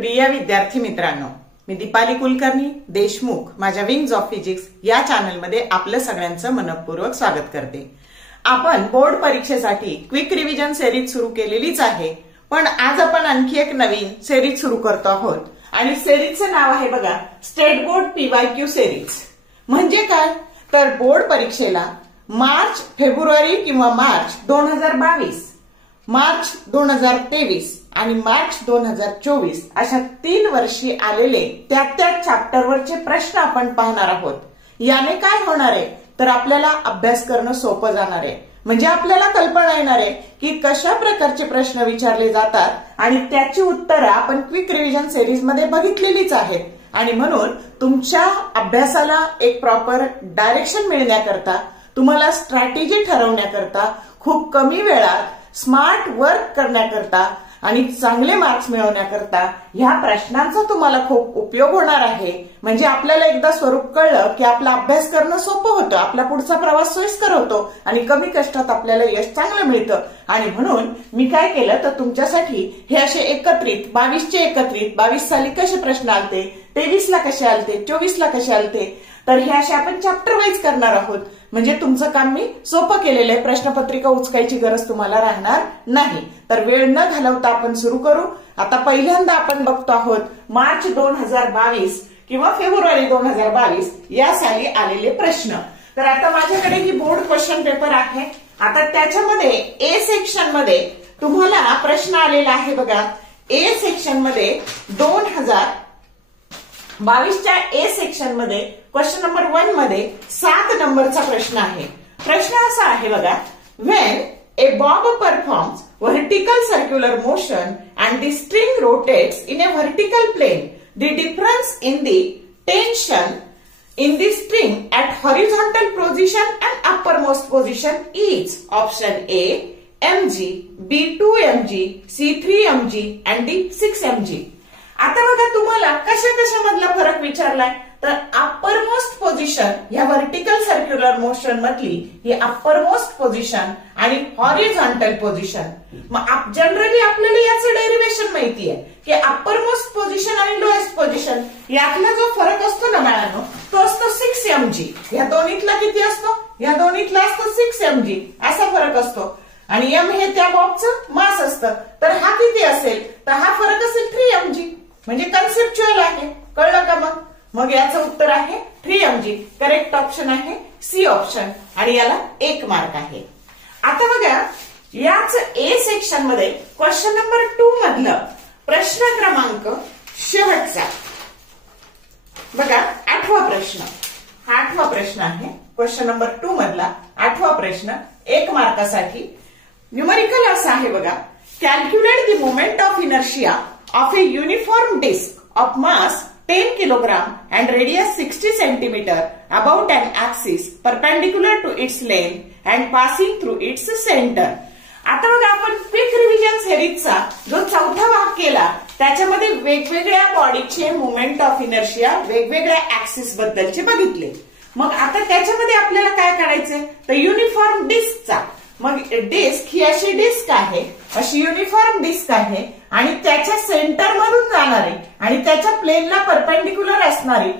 प्रिय विद्यार्थी मित्रांनो, मी दीपाली कुलकर्णी देशमुख माझ्या विंग्स ऑफ फिजिक्स या चॅनलमध्ये आपलं सगळ्यांचं मनपूर्वक स्वागत करते। आपण बोर्ड परीक्षेसाठी क्विक रिव्हिजन सिरीज सुरू केलेलीच आहे, पण आज आपण आणखी एक नवीन सिरीज सुरू करतो आहोत आणि सिरीजचं नाव आहे बघा स्टेट बोर्ड PYQ सिरीज। म्हणजे काय तर बोर्ड परीक्षेला मार्च फेब्रुवारी किंवा मार्च 2022, मार्च 2023 आणि मार्च 2024 अशा 3 वर्षी आलेले त्या चॅप्टरवरचे प्रश्न आपण पाहणार आहोत। याने काय होणार आहे तर आपल्याला अभ्यास करणं सोपं जाणार आहे, म्हणजे आपल्याला कल्पना येणार आहे की कशा प्रकारचे प्रश्न विचारले जातात आणि त्याची उत्तरं आपण क्विक रिव्हिजन सिरीज मध्ये बघितलेलीच आहेत। आणि म्हणून तुमच्या अभ्यासाला एक प्रॉपर डायरेक्शन मिळण्याकरता, तुम्हाला स्ट्रॅटेजी ठरवण्याकरता, खूप कमी वेळात स्मार्ट वर्क करण्याकरता आणि चांगले मार्क्स मिळवण्याकरता ह्या प्रश्नांचा तुम्हाला खूप उपयोग होणार आहे। म्हणजे आपल्याला एकदा स्वरूप कळलं की आपला अभ्यास करणं सोपं होतं, आपला पुढचा प्रवास सोयीस्कर होतो आणि कमी कष्टात आपल्याला यश चांगलं मिळतं। आणि म्हणून मी काय केलं तर तुमच्यासाठी हे असे एकत्रित 22 साली कसे प्रश्न आलते, 23 ला कसे आलते, 24 ला कसे आलते, तर हे असे आपण चॅप्टर वाईज करणार आहोत। म्हणजे तुमचं काम मी सोपं केलेलं आहे, प्रश्नपत्रिका उचकायची गरज तुम्हाला राहणार नाही। तर वेळ न घालवता आपण सुरू करू। आता पहिल्यांदा आपण बघतो आहोत मार्च 2022 किंवा फेब्रुवारी 2022 या साली आलेले प्रश्न। तर आता माझ्याकडे ही बोर्ड क्वेश्चन पेपर आहे। आता त्याच्यामध्ये ए सेक्शन मध्ये तुम्हाला प्रश्न आलेला आहे बघा। ए सेक्शन मध्ये 2022च्या ए सेक्शन मध्ये क्वेश्चन नंबर 1 मध्ये 7 नंबरचा प्रश्न आहे। प्रश्न असा आहे बघा, when a bob performs vertical circular motion and the string rotates in a vertical plane, the difference in the tension in the string at horizontal position and uppermost position is option A mg, B 2 mg, C 3 mg and D 6 mg। आता बघा तुम्हाला कशा मधला फरक विचारलाय तर अप्परमोस्ट position या vertical circular motion मधली ही अप्परमोस्ट position आणि हॉरिझॉन्टल पोझिशन। मग जनरली आपल्याला याचं डेरिव्हेशन माहिती आहे की अप्परमोस्ट पोझिशन आणि लोएस्ट पोझिशन यातला जो फरक असतो ना बाळांनो तो असतो 6 mg। या दोन्हीतला किती असतो? या दोन्हीतला असतो 6 mg असा फरक असतो। आणि m हे त्या बॉबचं मास असतं, तर हा किती असेल तर हा फरक असेल 3 mg। म्हणजे कन्सेप्च्युअल आहे, कळलं का? मग याचं उत्तर आहे 3 mg। करेक्ट ऑप्शन आहे सी ऑप्शन आणि याला 1 मार्क आहे। आता बघा याच ए सेक्शन मध्ये क्वेश्चन नंबर 2 मधलं प्रश्न क्रमांक शेवटचा बघा 8वा प्रश्न। हा 8वा प्रश्न आहे क्वेश्चन नंबर 2 मधला 8वा प्रश्न 1 मार्कासाठी। न्यूमेरिकल असा आहे बघा, calculate the moment of inertia of a uniform disk of mass 10 kilogram and radius 60 centimeter about an axis perpendicular to its length and passing through its center। आता बघा आपण क्विक रिव्हिजन सिरीजचा जो 4था भाग केला त्याच्यामध्ये वेगवेगळ्या बॉडीचे मोमेंट ऑफ इनर्शिया वेगवेगळ्या ऍक्सिस बद्दलचे बघितले। मग आता त्याच्यामध्ये आपल्याला काय करायचंय तर युनिफॉर्म डिस्कचा, मग डिस्क ही अशी डिस्क आहे, अशी युनिफॉर्म डिस्क आहे आणि त्याच्या सेंटर मधून जाणारी आणि त्याच्या प्लेनला परपेंडिक्युलर असणारी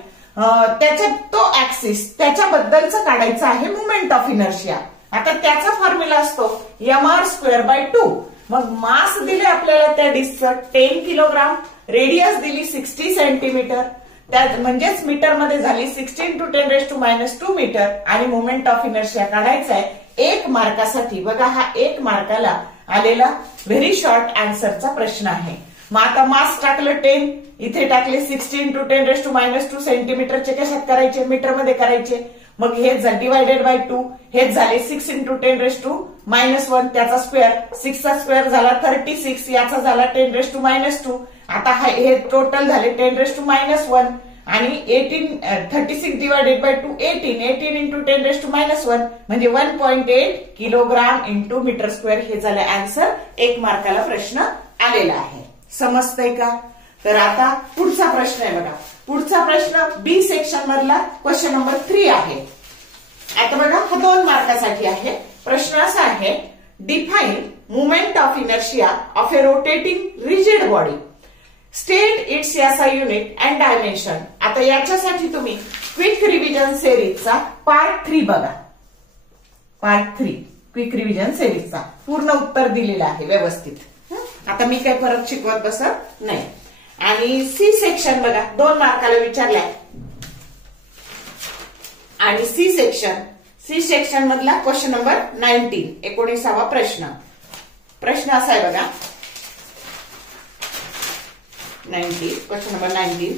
त्याच्या तो ऍक्सिस त्याच्याबद्दलचं काढायचं आहे मोमेंट ऑफ इनर्शिया। आता त्याचा फॉर्म्युला असतो mr²/2। मग मास दिले आपल्याला त्या डिस्कचं 10 किलोग्राम, रेडियस दिली 60 सेंटीमीटर, त्यात म्हणजेच मीटर मध्ये झाली 16 × 10⁻² मीटर आणि मोमेंट ऑफ इनर्शिया काढायचा आहे 1 मार्कासाठी। बघा हा 1 मार्काला आलेला व्हेरी शॉर्ट आन्सरचा प्रश्न आहे। मग आता मास टाकलं 10, इथे टाकले 16 × 10⁻² सेंटीमीटरचे कशात करायचे? मीटर मध्ये करायचे। मग हे डिवायडेड बाय 2, हेच झाले 6 × 10⁻⁻1 त्याचा स्क्वेअर, 6 चा स्क्वेअर झाला 36, याचा झाला 10⁻²। आता हे टोटल झाले 10⁻1 आणि 36 डिवायडेड बाय 2 18 × 10⁻1 म्हणजे 1.8 किलोग्राम इंटू मीटर स्क्वेअर हे झालं आन्सर। 1 मार्काला प्रश्न आलेला आहे। समजतंय का? तर आता पुढचा प्रश्न आहे बघा। पुढचा प्रश्न बी सेक्शन मधला क्वेश्चन नंबर 3 आहे। आता बघा हा 2 मार्कासाठी आहे। प्रश्न असा आहे, define moment of inertia of A rotating rigid body. State it's SI unit and dimension. आता याच्यासाठी तुम्ही क्विक रिव्हिजन सिरीजचा पार्ट 3 बघा. पार्ट 3 क्विक रिव्हिजन सिरीजचा पूर्ण उत्तर दिलेलं आहे व्यवस्थित. आता मी काही परत शिकवत बसत नाही. आणि सी सेक्शन बघा 2 मार्काला विचारलाय. आणि सी सेक्शन मधला क्वेश्चन नंबर 19 19वा प्रश्न असा आहे बघा. Question number 19.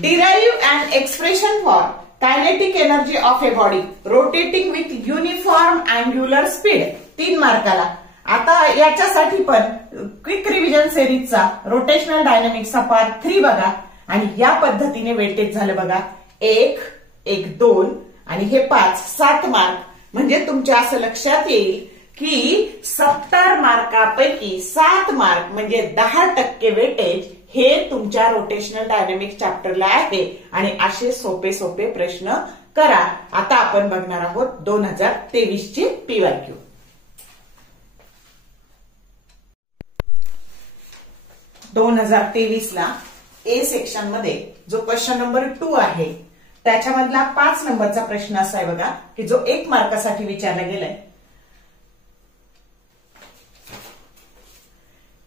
Derive an expression for kinetic energy of a body rotating with uniform angular speed. 3 मार्काला. आता याच्यासाठी पण क्विक रिव्हिजन सिरीजचा रोटेशनल डायनामिक्सचा पार्ट 3 बघा. आणि या पद्धतीने वेटेज झालं बघा. 1 1 2 आणि हे 5 7 मार्क. म्हणजे तुमच्या असं लक्षात येईल की 70 मार्कापैकी 7 मार्क म्हणजे 10% वेटेज हे तुमच्या रोटेशनल डायनामिक्स चॅप्टरला आहे. आणि असे सोपे सोपे प्रश्न करा. आता आपण बघणार आहोत 2023 ची PYQ. ला ए सेक्शन मध्ये जो क्वेश्चन नंबर 2 आहे त्याच्यामधला 5 नंबरचा प्रश्न असा आहे बघा की जो 1 मार्कासाठी विचारला गेलाय.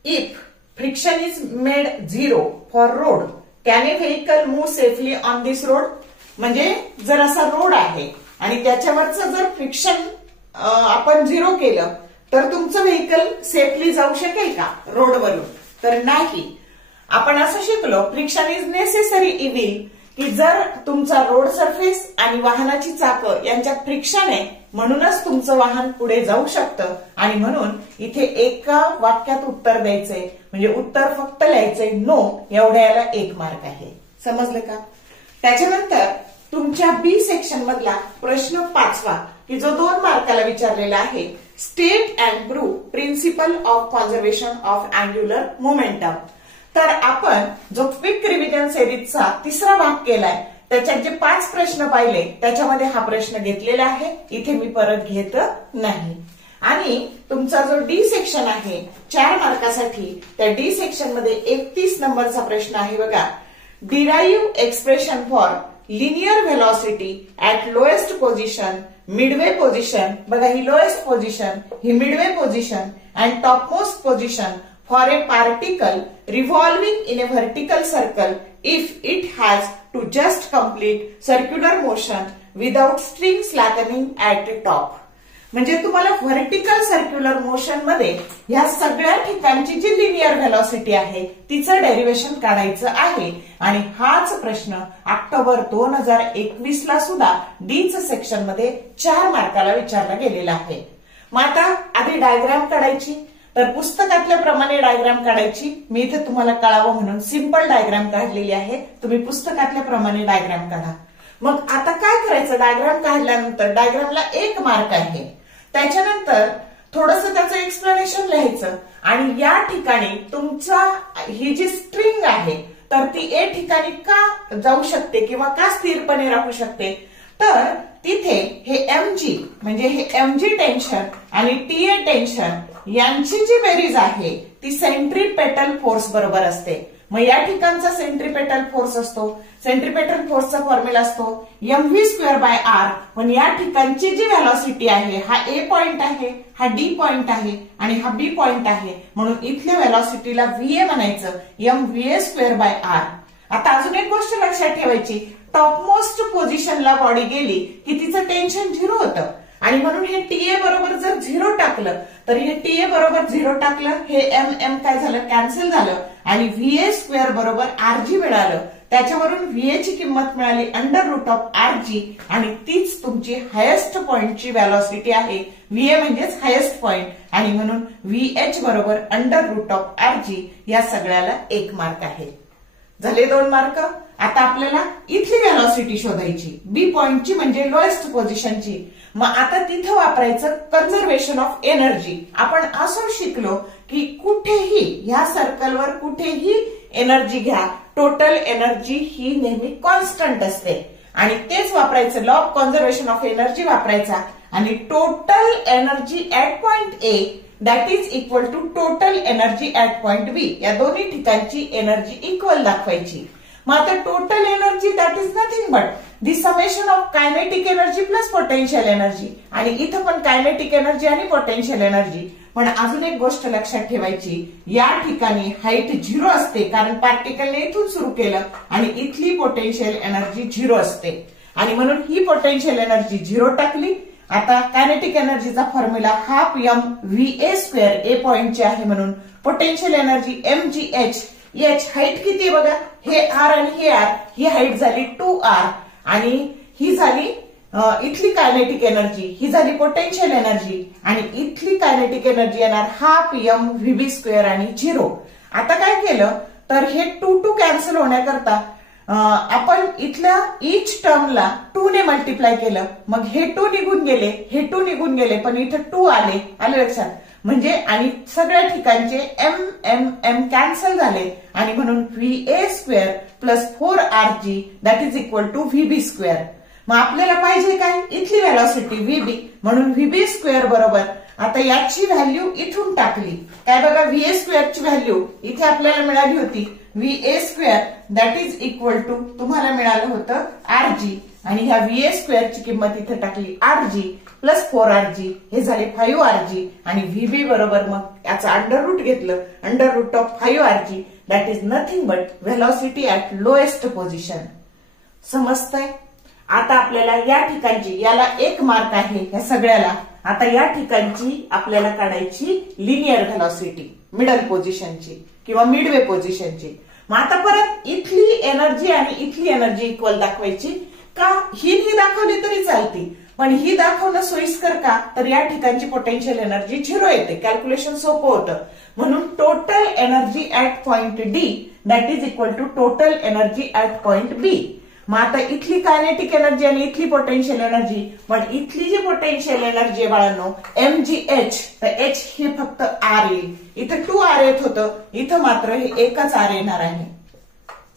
If friction is made 0 for road can A vehicle move safely on this road. म्हणजे जर असा रोड आहे आणि त्याच्यावरचं जर फ्रिक्शन आपण 0 केलं तर तुमचं व्हेकल सेफली जाऊ शकेल का रोडवरून. तर नाही. आपण असं शिकलो फ्रिक्शन इज नेसेसरी इव्हिल की जर तुमचा रोड सरफेस आणि वाहनाची चाकं यांच्यात फ्रिक्शन आहे म्हणूनच तुमचं वाहन पुढे जाऊ शकतं. आणि म्हणून इथे एका वाक्यात उत्तर द्यायचंय. म्हणजे उत्तर फक्त लिहायचंय नो. एवढ्या याला 1 मार्क आहे. समजलं का. त्याच्यानंतर तुमच्या बी सेक्शन मधला प्रश्न 5वा की जो 2 मार्काला विचारलेला आहे. State and prove principle of conservation of angular momentum. तर आपण जो क्विक रिव्हिजन सिरीजचा 3रा भाग केलाय त्याच्यात जे 5 प्रश्न पाहिले त्याच्यामध्ये हा प्रश्न घेतलेला आहे. इथे मी परत घेत नाही. आणि तुमचा जो डी सेक्शन आहे 4 मार्कासाठी त्या डी सेक्शन मध्ये 31 नंबरचा प्रश्न आहे बघा. Derive expression for linear velocity at lowest position midway position. बघा ही लोएस्ट पोझिशन ही midway position and topmost position for a particle revolving in a vertical circle if it has to just complete circular motion without string slackening at the top. म्हणजे तुम्हाला vertical circular motion मध्ये ह्या सगळ्या ठिकाणची जी linear velocity आहे तिचं derivation काढायचं आहे. आणि हाच प्रश्न ऑक्टोबर 2021 ला सुद्धा डीच सेक्शन मध्ये 4 मार्काला विचारला गेलेला आहे. मग आता आधी डायग्राम काढायची. तर पुस्तकातल्या प्रमाणे डायग्राम काढायची. मी इथे तुम्हाला कळावं म्हणून सिंपल डायग्राम काढलेली आहे. तुम्ही पुस्तकातल्या प्रमाणे डायग्राम काढा. मग आता काय करायचं. डायग्राम काढल्यानंतर डायग्रामला 1 मार्क आहे. त्याच्यानंतर थोडंसं त्याचं एक्सप्लेनेशन लिहायचं. आणि या ठिकाणी तुमचा ही जी स्ट्रिंग आहे तर ती ए ठिकाणी का जाऊ शकते किंवा का स्थिरपणे राहू शकते. तर तिथे हे mg म्हणजे हे mg टेन्शन आणि TA टेन्शन यांची जी बेरीज आहे ती सेंट्रीपेटल फोर्स बरोबर असते. मग या ठिकाणचा सेंट्रीपेटल फोर्स असतो. सेंट्रीपेटल फोर्सचा फॉर्म्युला असतो mv²/r. पण या ठिकाणची जी व्हेलॉसिटी आहे हा A पॉइंट आहे, हा D पॉइंट आहे आणि हा B पॉइंट आहे. म्हणून इथल्या व्हेलॉसिटीला VA म्हणायचं mva²/r. आता अजून एक गोष्ट लक्षात ठेवायची. टॉपमोस्ट पोझिशनला बॉडी गेली की तिचं टेन्शन 0 होतं. आणि म्हणून हे TA बरोबर जर 0 टाकलं तर हे TA बरोबर 0 टाकलं हे MM काय झालं कॅन्सल झालं. आणि VA² बरोबर RG मिळालं. त्याच्यावरून VA ची किंमत मिळाली √RG. आणि तीच तुमची हायेस्ट पॉइंटची व्हेलॉसिटी आहे. VA म्हणजेच हायेस्ट पॉइंट. आणि म्हणून VH बरोबर √RG. या सगळ्याला 1 मार्क आहे. झाले 2 मार्क. आता आपल्याला इथली व्हेलॉसिटी शोधायची. बी पॉइंटची म्हणजे लोएस्ट पोझिशनची. मग आता तिथं वापरायचं कन्झर्वेशन ऑफ एनर्जी. आपण असं शिकलो की कुठेही ह्या सर्कलवर कुठेही एनर्जी घ्या टोटल एनर्जी ही नेहमी कॉन्स्टंट असते. आणि तेच वापरायचं. Law of conservation of energy वापरायचा. आणि total energy at point A that is equal to total energy at point B. या दोन्ही ठिकाणची एनर्जी इक्वल दाखवायची. मग आता total energy that is nothing but the summation of kinetic energy plus potential energy. आणि इथं पण कायनेटिक एनर्जी आणि पोटेन्शियल एनर्जी. पण अजून एक गोष्ट लक्षात ठेवायची, या ठिकाणी हाईट 0 असते कारण पार्टिकलने इथून सुरू केलं आणि इथली पोटेन्शियल एनर्जी 0 असते आणि म्हणून ही पोटेन्शियल एनर्जी 0 टाकली. आता कायनेटिक एनर्जीचा formula half M v A square A पॉइंटची आहे म्हणून potential energy mgh. H height किती आहे बघा, हे आर आणि हे आर, ही हाईट झाली 2r आणि ही झाली इथली कायनेटिक एनर्जी, ही झाली पोटेन्शियल एनर्जी आणि इथली कायनेटिक एनर्जी येणार हाफ एम व्हीबी स्क्वेअर आणि 0. आता काय केलं तर हे 2 कॅन्सल होण्याकरता आपण इथल्या इच टर्मला 2 ने मल्टिप्लाय केलं. मग हे 2 निघून गेले, हे 2 निघून गेले, पण इथं 2 आले लक्षात. म्हणजे आणि सगळ्या ठिकाणचे एम कॅन्सल झाले आणि म्हणून VA square plus 4rg that is equal to VB square. मग आपल्याला पाहिजे काय, इथली व्हेलॉसिटी व्हीबी, म्हणून व्हीबी स्क्वेअर बरोबर आता याची व्हॅल्यू इथून टाकली. काय बघा, व्हीए स्क्वेअरची व्हॅल्यू इथे आपल्याला मिळाली होती VA square that is equal to तुम्हाला मिळालं होतं rg आणि ह्या व्हीए स्क्वेअरची किंमत इथे टाकली rg प्लस 4rg, हे झाले 5rg आणि व्हीबी बरोबर मग याचं अंडर रूट घेतलं, under root of 5rg that is nothing but velocity at lowest position. समजतंय? आता आपल्याला या ठिकाणची, याला 1 मार्क आहे या सगळ्याला. आता या ठिकाणची आपल्याला काढायची लिनियर व्हेलॉसिटी मिडल पोझिशनची किंवा मिडवे पोझिशनची. मग आता परत इथली एनर्जी आणि इथली एनर्जी इक्वल दाखवायची का, ही दाखवली तरी चालती पण ही दाखवणं सोयीस्कर का, तर या ठिकाणची पोटेन्शियल एनर्जी 0 येते, कॅल्क्युलेशन सोपं होतं. म्हणून total energy at point D that is equal to total energy at point B. मग आता इथली कायनेटिक एनर्जी आणि इथली पोटेन्शियल एनर्जी, पण इथली जी पोटेन्शियल एनर्जी आहे बाळांनो mgh, तर h हे फक्त r येईल. इथं 2r येत होतं, इथं मात्र हे एकच r येणार आहे.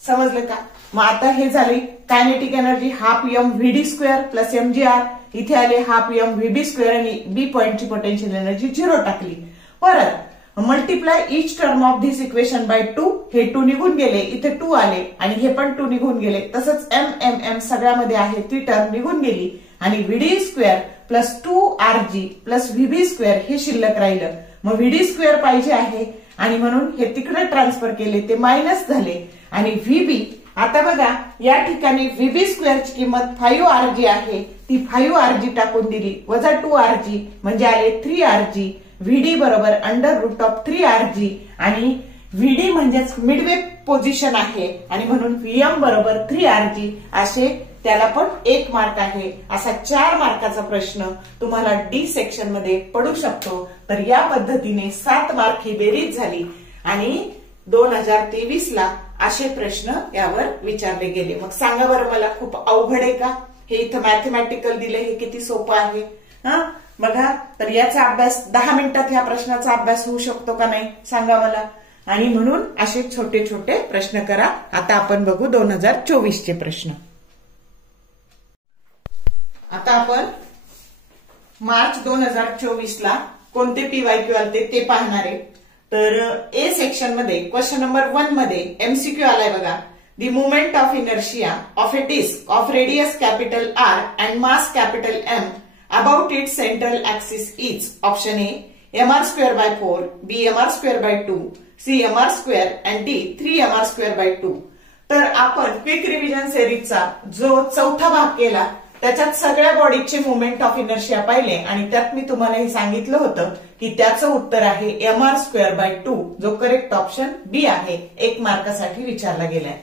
समजलं का? मग आता हे झाली कायनेटिक एनर्जी हाफ एम व्हीडी स्क्वेअर प्लस mgr, इथे आले हाफ एम व्हीबी स्क्वेअर आणि बी पॉइंटची पोटेन्शियल एनर्जी 0 टाकली. परत multiply each term of this equation by 2, हे 2 निघून गेले, इथे 2 आले आणि हे पण 2 निघून गेले. तसंच एम सगळ्यामध्ये आहे ती टर्म निघून गेली आणि v D square plus 2rg plus v B square हे शिल्लक राहिलं. मग व्हीडी स्क्वेअर पाहिजे आहे आणि म्हणून हे तिकडे ट्रान्सफर केले, ते मायनस झाले आणि व्हीबी. आता बघा या ठिकाणी व्हीबी स्क्वेअरची किंमत 5rg आहे, ती 5rg टाकून दिली, वजा 2rg म्हणजे आले 3rg. व्हीडी बरोबर अंडर रूट ऑफ 3rg आणि व्हीडी म्हणजेच मिडवे पोझिशन आहे आणि म्हणून व्हीएम बरोबर 3rg असे त्याला पण 1 मार्क आहे. असा 4 मार्काचा प्रश्न तुम्हाला डी सेक्शन मध्ये पडू शकतो. तर या पद्धतीने 7 मार्क ही बेरीज झाली आणि 2023ला असे प्रश्न यावर विचारले गेले. मग सांगा बरं मला, खूप अवघड आहे का? हे इथं मॅथमॅटिकल दिले, हे किती सोपं आहे हा बघा. तर याचा अभ्यास 10 मिनिटात ह्या प्रश्नाचा अभ्यास होऊ शकतो का नाही सांगा मला. आणि म्हणून असे छोटे छोटे प्रश्न करा. आता आपण बघू 2024चे प्रश्न. आता आपण मार्च 2024ला कोणते PYQ आलते ते पाहणार आहे. तर ए सेक्शन मध्ये क्वेश्चन नंबर 1 मध्ये MCQ आलाय बघा. The movement of inertia of a disc of radius capital R and mass capital M about its central axis is option A mr square by 4, B mr square by 2, C mr square and D 3 mr square by 2. तर आपण quick revision सिरीजचा जो 4था भाग केला त्याच्यात सगळ्या बॉडीचे movement of inertia पाहिले आणि त्यात मी तुम्हाला हे सांगितलं होतं की त्याचं उत्तर आहे mr square by 2, जो करेक्ट ऑप्शन बी आहे. 1 मार्कासाठी विचारला गेलाय.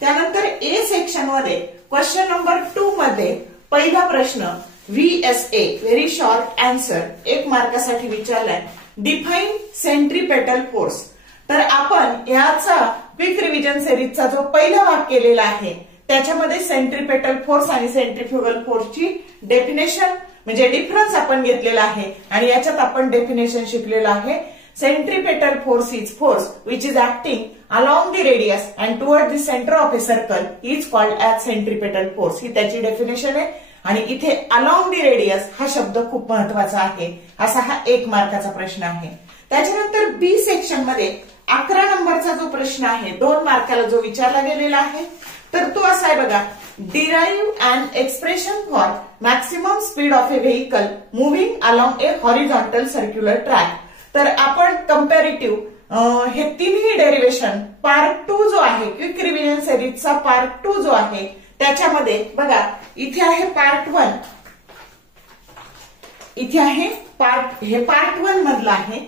त्यानंतर ए सेक्शन मध्ये क्वेश्चन नंबर 2 मध्ये पहिला प्रश्न VSA व्हेरी शॉर्ट आन्सर 1 मार्कासाठी विचारलाय. Define centripetal force. तर आपण याचा क्विक रिव्हिजन सिरीजचा जो पहिला भाग केलेला आहे त्याच्यामध्ये सेंट्रीपेटल फोर्स आणि सेंट्रीफ्युगल फोर्सची डेफिनेशन म्हणजे डिफरन्स आपण घेतलेला आहे आणि याच्यात आपण डेफिनेशन शिकलेलं आहे. Centripetal force is force which is acting along the radius and toward the center of a circle is called as centripetal force. ही त्याची डेफिनेशन आहे आणि इथे अलॉंग दी रेडियस हा शब्द खूप महत्वाचा आहे. असा हा 1 मार्काचा प्रश्न आहे. त्याच्यानंतर बी सेक्शन मध्ये 11 नंबरचा जो प्रश्न आहे 2 मार्काला जो विचारला गेलेला आहे तर तो असा आहे बघा, derive an expression for maximum speed of a vehicle moving along a horizontal circular track. तर आपण कंपॅरेटिव्ह हे तिन्ही डेरिव्हेशन पार्ट 2 जो आहे क्विक रिव्हिजन सिरीजचा पार्ट 2 जो आहे त्याच्यामध्ये बघा, इथे आहे पार्ट 1, इथे आहे हे पार्ट 1 मधलं आहे,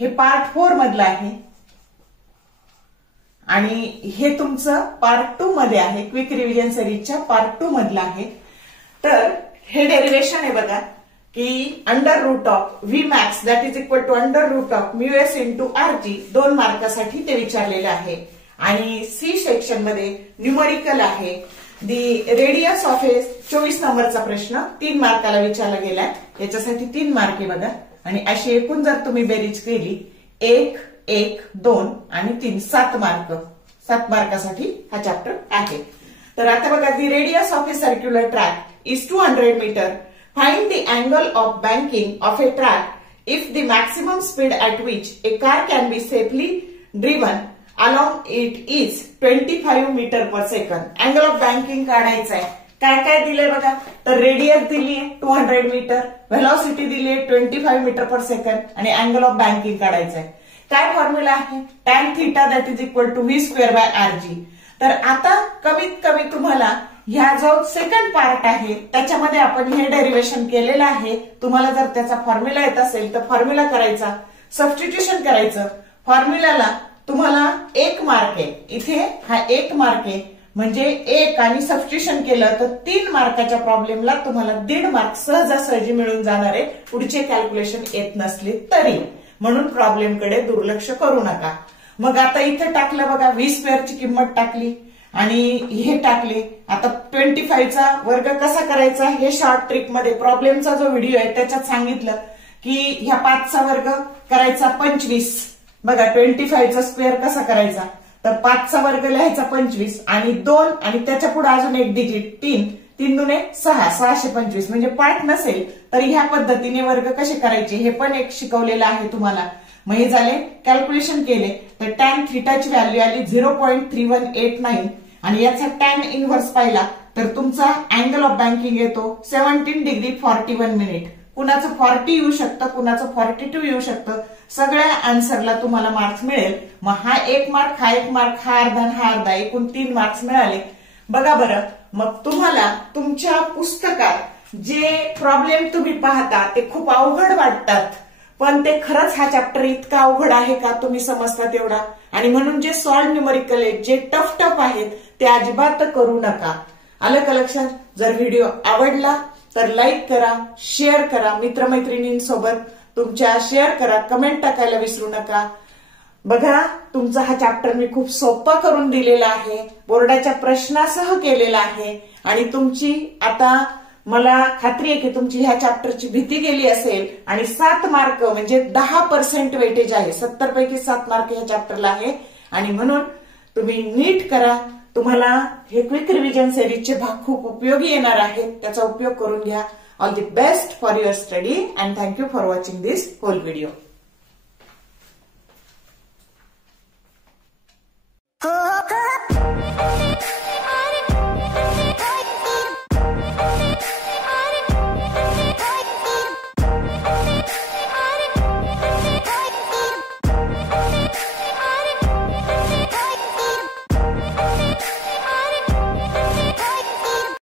हे पार्ट 4 मधलं आहे आणि हे तुमचं पार्ट 2 मध्ये आहे, क्विक रिव्हिजन सिरीजच्या पार्ट 2 मधलं आहे. तर हे डेरिव्हेशन आहे बघा की under root of V max that is equal to under root of mu s into RG 2 मार्कासाठी ते विचारलेले आहे. आणि सी सेक्शन मध्ये न्यूमरिकल आहे, दी रेडियस ऑफ ए 24 नंबरचा प्रश्न 3 मार्काला विचारला गेलाय. याच्यासाठी 3 मार्क आहे बघा. आणि अशी एकूण जर तुम्ही बेरीज केली 1, 1, 2 आणि 3 7 मार्क, 7 मार्कासाठी हा चॅप्टर आहे. तर आता बघा, the radius of a circular track is 200 metre. Find the angle of banking of a track if the maximum speed at which a car can be safely driven along it is 25 metre per second. Angle of banking काढायचं आहे. काय काय दिलंय बघा, तर radius दिलीये 200 metre, velocity दिलीये 25 metre per second आणि अँगल ऑफ बँकिंग काढायचं आहे. काय फॉर्म्युला आहे, tan theta that is equal to V square by RG. तर आता कमीत कमी तुम्हाला ह्या जो सेकंड पार्ट आहे त्याच्यामध्ये आपण हे डेरिव्हेशन केलेलं आहे. तुम्हाला जर त्याचा फॉर्म्युला येत असेल तर फॉर्म्युला करायचा, सबस्टिट्यूशन करायचं. फॉर्म्युलाला तुम्हाला 1 मार्क आहे, इथे हा 1 मार्क आहे म्हणजे 1 आणि सबस्टिट्यूशन केलं तर 3 मार्काच्या प्रॉब्लेमला तुम्हाला 1.5 मार्क सहजासहजी मिळून जाणार आहे, पुढचे कॅल्क्युलेशन येत नसले तरी. म्हणून प्रॉब्लेमकडे दुर्लक्ष करू नका. मग आता इथे टाकलं बघा, व्ही स्क्वेअरची किंमत टाकली आणि हे टाकले. आता 25चा वर्ग कसा करायचा हे शॉर्ट ट्रिक मध्ये प्रॉब्लेमचा जो व्हिडिओ आहे त्याच्यात सांगितलं की ह्या 5चा वर्ग करायचा 25. बघा 25चा स्क्वेअर कसा करायचा, तर 5चा वर्ग लिहायचा 25 आणि 2 आणि त्याच्या पुढे अजून एक डिजिट 3, 3 दुने 6, 625. म्हणजे पाठ नसेल तर ह्या पद्धतीने वर्ग कसे करायचे हे पण एक शिकवलेलं आहे तुम्हाला. मग हे झाले, कॅल्क्युलेशन केले तर टॅन थीटाची व्हॅल्यू आली 0.3189 आणि याचा टॅन इनव्हर्स पाहिला तर तुमचा अँगल ऑफ बँकिंग येतो 17 डिग्री 41 मिनिट. कुणाचं 40 येऊ शकतं, कुणाचं 42 येऊ शकतं. सगळ्या आन्सरला तुम्हाला मार्क्स मिळेल. मग हा 1 मार्क, हा 1 मार्क, हा अर्धा, हा अर्धा, एकूण 3 मार्क्स मिळाले. बघा बरं, मग तुम्हाला तुमच्या पुस्तकात जे प्रॉब्लेम तुम्ही पाहता ते खूप अवघड वाटतात, पण ते खरंच हा चॅप्टर इतका अवघड आहे का तुम्ही समजता तेवढा. आणि म्हणून जे सॉल्व न्यूमरिकल आहेत, जे टफ आहेत ते अजिबात करू नका. आलं का लक्षात? जर व्हिडिओ आवडला तर लाईक करा, शेअर करा, मित्रमैत्रिणींसोबत तुमच्या शेअर करा, कमेंट टाकायला विसरू नका. बघा, तुमचा हा चॅप्टर मी खूप सोपा करून दिलेला आहे, बोर्डाच्या प्रश्नासह केलेला आहे आणि तुमची आता मला खात्री आहे की तुमची ह्या चॅप्टरची भीती गेली असेल. आणि 7 मार्क म्हणजे 10% वेटेज आहे, 70 पैकी 7 मार्क ह्या चॅप्टरला आहे. आणि म्हणून तुम्ही नीट करा. तुम्हाला हे क्विक रिव्हिजन सिरीजचे भाग खूप उपयोगी येणार आहेत, त्याचा उपयोग करून घ्या. All the best for your study and thank you for watching this whole video. Oh,